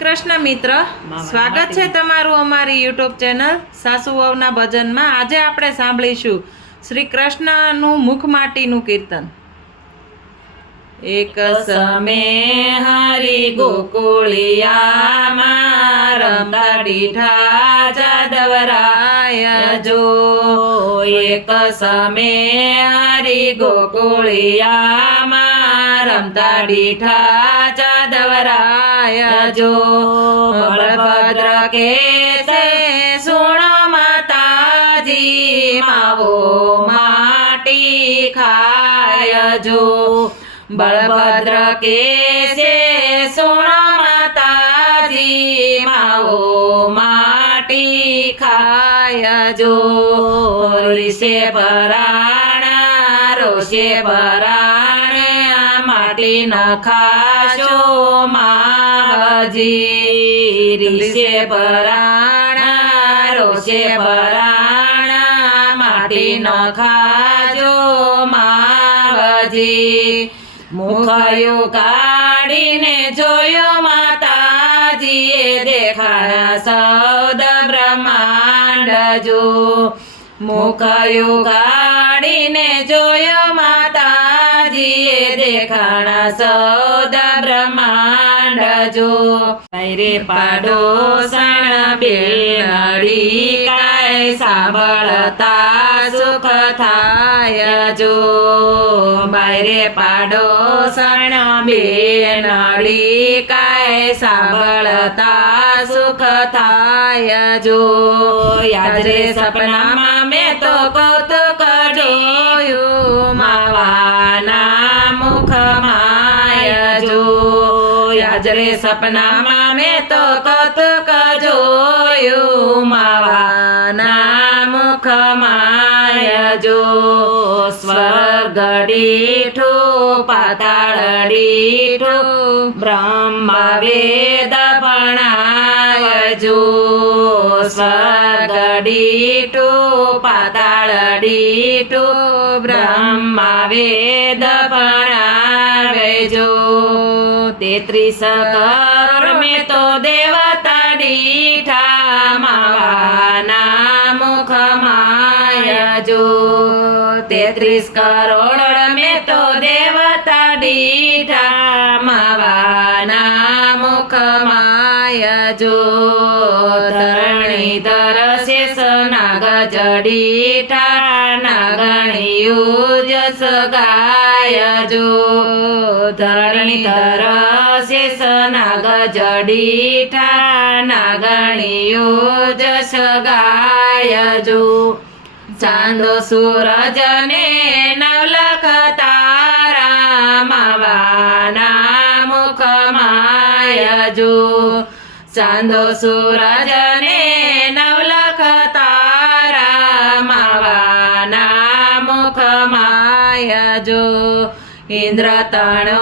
કૃષ્ણ મિત્ર, સ્વાગત છે તમારું અમારી યુટ્યુબ ચેનલ સાસુ વહુના ભજનમાં। આજે આપણે સાંભળીશું શ્રી કૃષ્ણનું મુખ માટીનું કીર્તન। એક સમે હરી ગોકુળિયામાં રમતા ડીઠા જાદવરાય જો। એક સમે હરી ગોકુળિયામાં રમતા ડીઠા જાદવરાય જો। બળભદ્ર કે છે સુણો માતાજી માવો માટી ખાય જો। બળભદ્ર કે છે સુણો માતાજી માવો માટી ખાય જો। રીસે પરાણા રોષે પરાણે માટી ન ખાશો માવજી। રીસે પરાણા રોષે પરાણા માટી ન ખાજો માવજી। મુખયું કાઢીને જોયો માતાજીએ દેખાયા સૌદ બ્રહ્માંડ જો। મુખયું કાઢીને જોયો માતાજીએ દેખાણા સૌદ બ્રહ્માંડ જો। રે પાડોસણ બેલડી કાય સાંભળતા સુખ થાય જો। બાયરે પાડોસણ બેનડી કાય સાંભળતા સુખ થાય જો। યાજરે સપનામાં મેં તો કૌતુક જોયું માવાના મુખમાય જો। યાજરે સપનામાં મેં તો કૌતુક જોયું માવાના મુખમાય જો। સ્વર્ગ દીઠું પાતાળ દીઠું બ્રહ્મા વેદ ભણાય જો। સ્વર્ગ દીઠું પાતાળ દીઠું બ્રહ્મા વેદ ભણાવે જો। 33 કરોડ મેં તો દેવતા દીઠા માવાના મુખમાય જો। 33 કરોડ મેં તો દેવતા દીઠા માવાના મુખમાય જો। ધરણી ધરશે નાગ જડીઠા નાગણિયું જસ ગાય જો। ધરણી ધરશે નાગ જડીઠા નાગણિયું જસ ગાય જો। ચાંદો સૂરજ ને નવલખ તારા માવાના મુખમાય જો। ચાંદો સૂરજ ને નવલખ તારા માવાના મુખમાય જો। ઇન્દ્ર તણો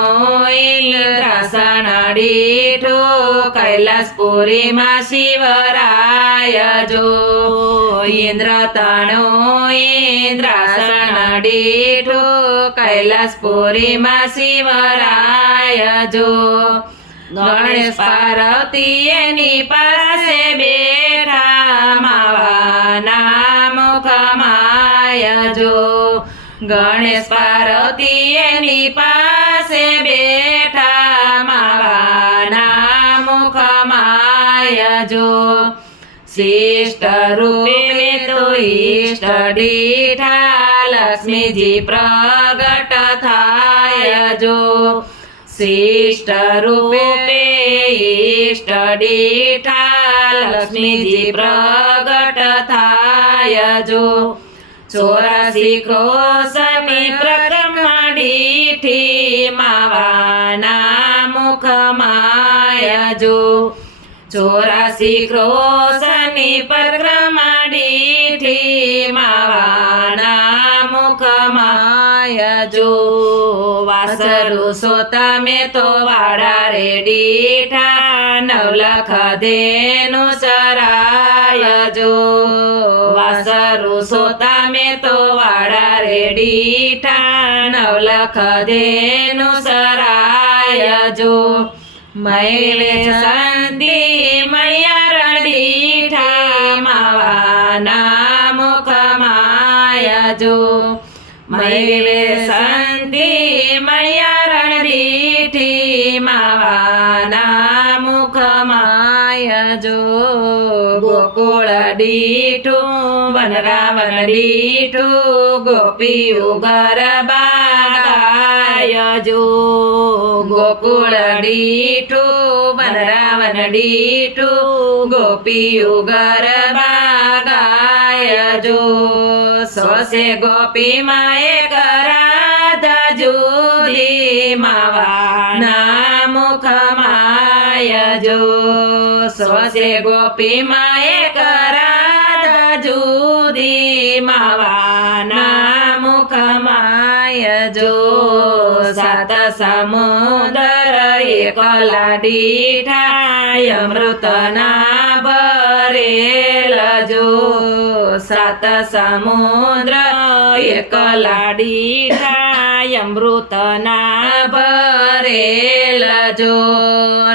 ઇન્દ્રાસન દીઠું કૈલાસપુરીમાં શિવરાય જો। ઇન્દ્ર તણો ઇન્દ્રાસન દીઠું કૈલાસપુરીમાં શિવરાય જો। ગણેશ પાર્વતી એની પાસે બેઠા માવાના મુખમાય જો। ગણેશ પાર્વતી એની પાસે બેઠા માવાના મુખમાય જો। શિષ્ટ રૂપે તો ઈષ્ટ દીઠા લક્ષ્મીજી પ્રગટ થાય જો। શિષ્ટ રૂપે ઈષ્ટ દીઠા લક્ષ્મીજી પ્રગટ થાય જો। 84 ક્રોશની પ્રક્રમા દીઠી માવાના મુખમાય જો। 84 ક્રોશની પરિક્રમા દીઠી માવાના મુખમાય જો। વાસરુ સોતા મેં તો વાડા રે દીઠા નવલખ ધેનું ચરાય જો। વાસરુ સોતા મેં તો વાડા રે દીઠા નવલખ ધેનું ચરાય જો। મૈલે શાંતિ મહિવે સંતી મળ્યા રણદીઠી માવાના મુખમાય જો ગોકુળ દીઠું વનરાવન દીઠું ગોપીયું ગરબા ગાય જો ગોકુળ દીઠું વનરાવન દીઠું ગોપીયું ગરબા ગાય જો સોસે ગોપી માએ કરાધા જુદી માવાના મુખમાય જો સોસે ગોપી માએ કરાધા જુદી માવાના મુખમાય જો સાત સમુદર એકલા દીઠા અમૃતના ભરેલ જો સાત સમુદ્ર એકલા દીઠા અમૃતના ભરેલ જો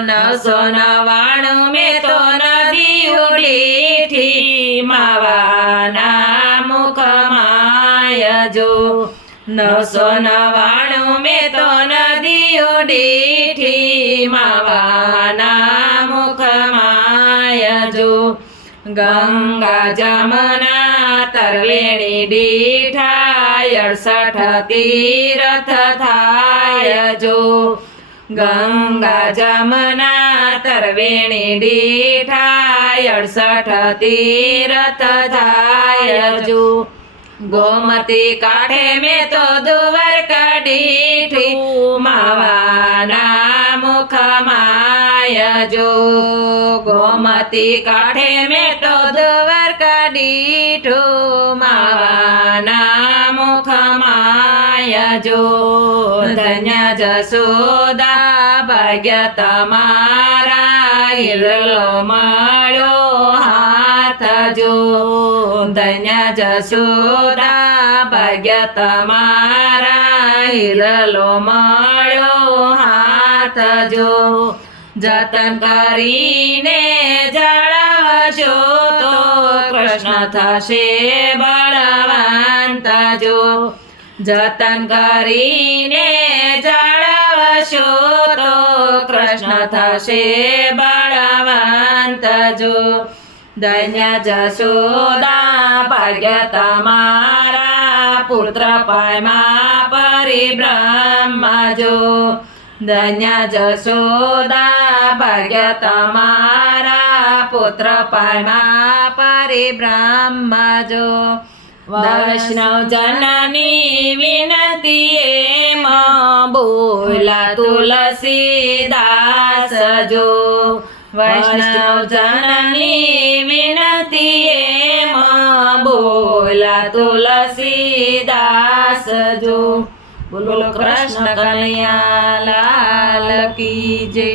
999 મેં તો નદીઓ દીઠી માવાના મુખમાય જો 999 મેં તો નદીઓ દીઠી માવાના મુખમાય જો ગંગા જમના તરવેણી દીઠા 68 તીરથ થાય જો ગંગા જમના તરવેણી દીઠા 68 તીરથ થાય જો ગોમતી કાંઠે મેં તો દ્વારકા દીઠી માવાના મુખમાય જો ગોમતી કાંઠે મેં તો દ્વારકા દીઠું માવાના મુખમાય જો ધન્ય જશોદા ભાગ્ય તમારા હિરલો મળ્યો હાથ જો ધન્ય જશોદા ભાગ્ય તમારા હિરલો મળ્યો હાથ જો જતન કરીને જાળવશો તો કૃષ્ણ થશે બળવંત જો જતન કરીને જાળવશો તો કૃષ્ણ થશે બળવંત જો ધન્ય જશોદા ભાગ્ય તમારા પુત્ર પાયમાં પરિબ્રહ્મ જો ધન્ય જશોદા ભાગ્ય તમારા પુત્ર પાયમાં પરિબ્રહ્મ જો વૈષ્ણવ જનની વિનતી એમ બોલા તુલસીદાસ જો વૈષ્ણવ જનની વિનતી એમ બોલા તુલસીદાસ જો બોલો કૃષ્ણ કનૈયા લાલ કી જય।